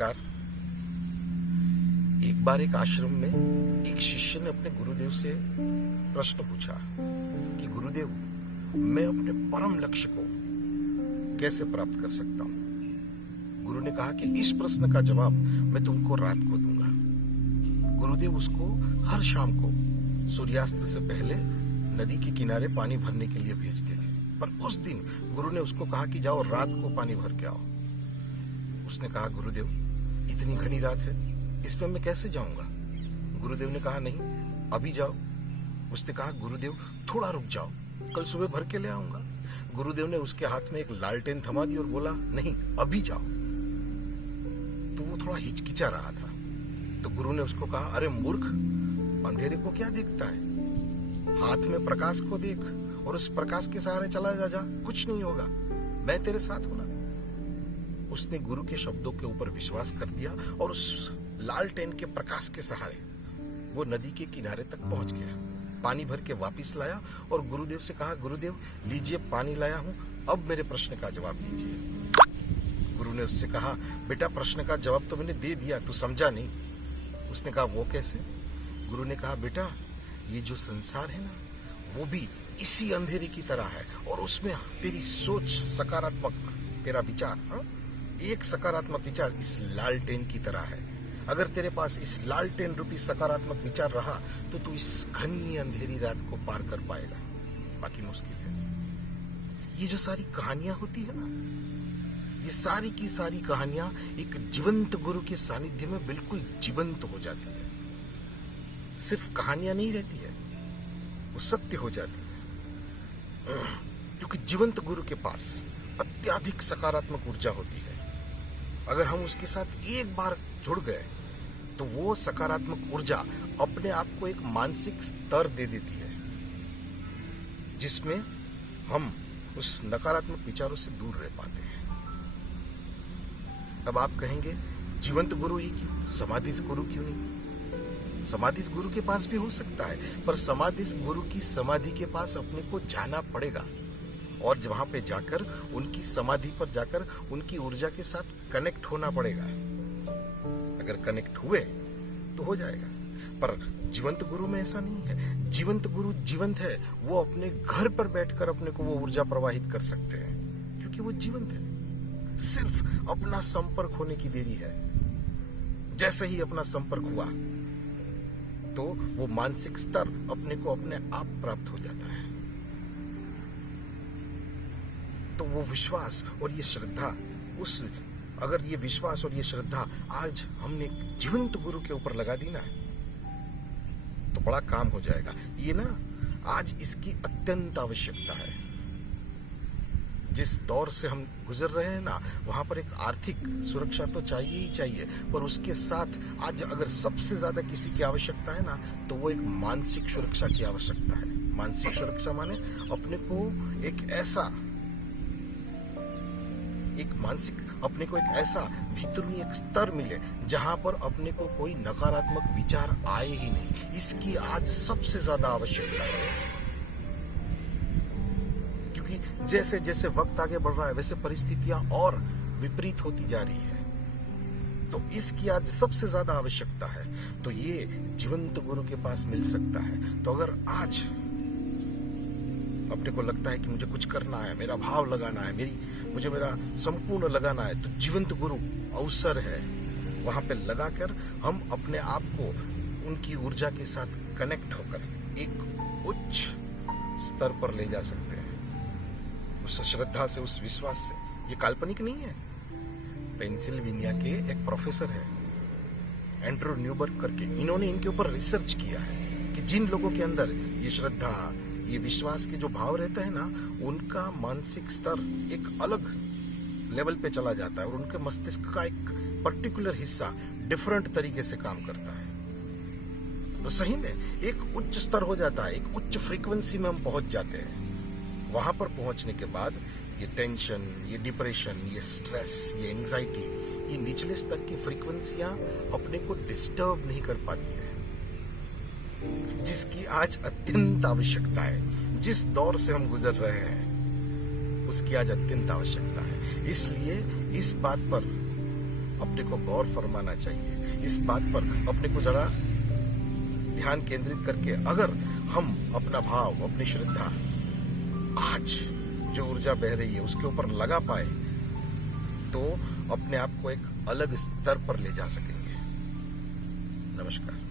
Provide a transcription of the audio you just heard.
नमस्कार। एक बार एक आश्रम में एक शिष्य ने अपने गुरुदेव से प्रश्न पूछा कि गुरुदेव, मैं अपने परम लक्ष्य को कैसे प्राप्त कर सकता हूं। गुरु ने कहा कि इस प्रश्न का जवाब मैं तुमको रात को दूंगा। गुरुदेव उसको हर शाम को सूर्यास्त से पहले नदी के किनारे पानी भरने के लिए भेजते थे, पर उस दिन गुरु ने उसको कहा कि जाओ रात को पानी भर के आओ। उसने कहा, गुरुदेव इतनी घनी रात है, इसमें मैं कैसे जाऊंगा। गुरुदेव ने कहा, नहीं अभी जाओ। उसने कहा, गुरुदेव थोड़ा रुक जाओ, कल सुबह भर के ले आऊंगा। गुरुदेव ने उसके हाथ में एक लालटेन थमा दी और बोला, नहीं अभी जाओ। तो वो थोड़ा हिचकिचा रहा था। तो गुरु ने उसको कहा, अरे मूर्ख, अंधेरे को क्या देखता है, हाथ में प्रकाश को देख और उस प्रकाश के सहारे चला जा, कुछ नहीं होगा, मैं तेरे साथ हूं ना। उसने गुरु के शब्दों के ऊपर विश्वास कर दिया और उस लालटेन के प्रकाश के सहारे वो नदी के किनारे तक पहुंच गया। पानी भर के वापस लाया और गुरुदेव से कहा, गुरुदेव लीजिए पानी लाया हूं, अब मेरे प्रश्न का जवाब दीजिए। गुरु ने उससे कहा, बेटा प्रश्न का जवाब तो मैंने दे दिया, तू समझा नहीं। उसने कहा, वो कैसे। गुरु ने कहा, बेटा ये जो संसार है ना, वो भी इसी अंधेरे की तरह है और उसमें तेरी सोच सकारात्मक, तेरा विचार, एक सकारात्मक विचार इस लालटेन की तरह है। अगर तेरे पास इस लालटेन रूपी सकारात्मक विचार रहा तो तू इस घनी अंधेरी रात को पार कर पाएगा, बाकी मुश्किल है। ये जो सारी कहानियां होती है ना, ये सारी की सारी कहानियां एक जीवंत गुरु के सानिध्य में बिल्कुल जीवंत हो जाती है। सिर्फ कहानियां नहीं रहती है, वो सत्य हो जाती है, क्योंकि जीवंत गुरु के पास अत्यधिक सकारात्मक ऊर्जा होती है। अगर हम उसके साथ एक बार जुड़ गए तो वो सकारात्मक ऊर्जा अपने आप को एक मानसिक स्तर दे देती है, जिसमें हम उस नकारात्मक विचारों से दूर रह पाते हैं। अब आप कहेंगे, जीवंत गुरु ही क्यों, समाधिस्थ गुरु क्यों नहीं। समाधिस्थ गुरु के पास भी हो सकता है, पर समाधिस्थ गुरु की समाधि के पास अपने को जाना पड़ेगा और वहां पे जाकर उनकी समाधि पर जाकर उनकी ऊर्जा के साथ कनेक्ट होना पड़ेगा। अगर कनेक्ट हुए तो हो जाएगा, पर जीवंत गुरु में ऐसा नहीं है। जीवंत गुरु जीवंत है, वो अपने घर पर बैठकर अपने को वो ऊर्जा प्रवाहित कर सकते हैं, क्योंकि वो जीवंत है। सिर्फ अपना संपर्क होने की देरी है। जैसे ही अपना संपर्क हुआ तो वो मानसिक स्तर अपने को अपने आप प्राप्त हो जाता है। तो वो विश्वास और ये श्रद्धा, अगर ये विश्वास और ये श्रद्धा आज हमने जीवंत गुरु के ऊपर लगा दी ना, तो बड़ा काम हो जाएगा। ये ना आज इसकी अत्यंत आवश्यकता है। जिस दौर से हम गुजर रहे हैं ना, वहां पर एक आर्थिक सुरक्षा तो चाहिए ही चाहिए, पर उसके साथ आज अगर सबसे ज्यादा किसी की आवश्यकता है ना, तो वो एक मानसिक सुरक्षा की आवश्यकता है। मानसिक सुरक्षा माने अपने को अपने को एक ऐसा भीतरी एक स्तर मिले जहां पर अपने को कोई नकारात्मक विचार आए ही नहीं। इसकी आज सबसे ज्यादा आवश्यकता है, क्योंकि जैसे जैसे वक्त आगे बढ़ रहा है वैसे परिस्थितियां और विपरीत होती जा रही है। तो इसकी आज सबसे ज्यादा आवश्यकता है। तो ये जीवंत गुरु के पास मिल सकता है। तो अगर आज अपने को लगता है कि मुझे कुछ करना है, मेरा भाव लगाना है, मुझे मेरा संपूर्ण लगाना है, तो जीवंत गुरु अवसर है। वहां पे लगाकर हम अपने आप को उनकी ऊर्जा के साथ कनेक्ट होकर एक उच्च स्तर पर ले जा सकते हैं, उस श्रद्धा से, उस विश्वास से। ये काल्पनिक नहीं है। पेंसिल्वेनिया के एक प्रोफेसर है, एंड्रू न्यूबर्ग करके, इन्होंने इनके ऊपर रिसर्च किया है कि जिन लोगों के अंदर ये श्रद्धा, ये विश्वास के जो भाव रहता है ना, उनका मानसिक स्तर एक अलग लेवल पे चला जाता है और उनके मस्तिष्क का एक पर्टिकुलर हिस्सा डिफरेंट तरीके से काम करता है। तो सही में एक उच्च स्तर हो जाता है, एक उच्च फ्रीक्वेंसी में हम पहुंच जाते हैं। वहां पर पहुंचने के बाद ये टेंशन, ये डिप्रेशन, ये स्ट्रेस, ये एंजाइटी, ये निचले स्तर की फ्रीक्वेंसियां अपने को डिस्टर्ब नहीं कर पाती है, जिसकी आज अत्यंत आवश्यकता है। जिस दौर से हम गुजर रहे हैं उसकी आज अत्यंत आवश्यकता है। इसलिए इस बात पर अपने को गौर फरमाना चाहिए। इस बात पर अपने को जरा ध्यान केंद्रित करके अगर हम अपना भाव, अपनी श्रद्धा आज जो ऊर्जा बह रही है उसके ऊपर लगा पाए तो अपने आप को एक अलग स्तर पर ले जा सकेंगे। नमस्कार।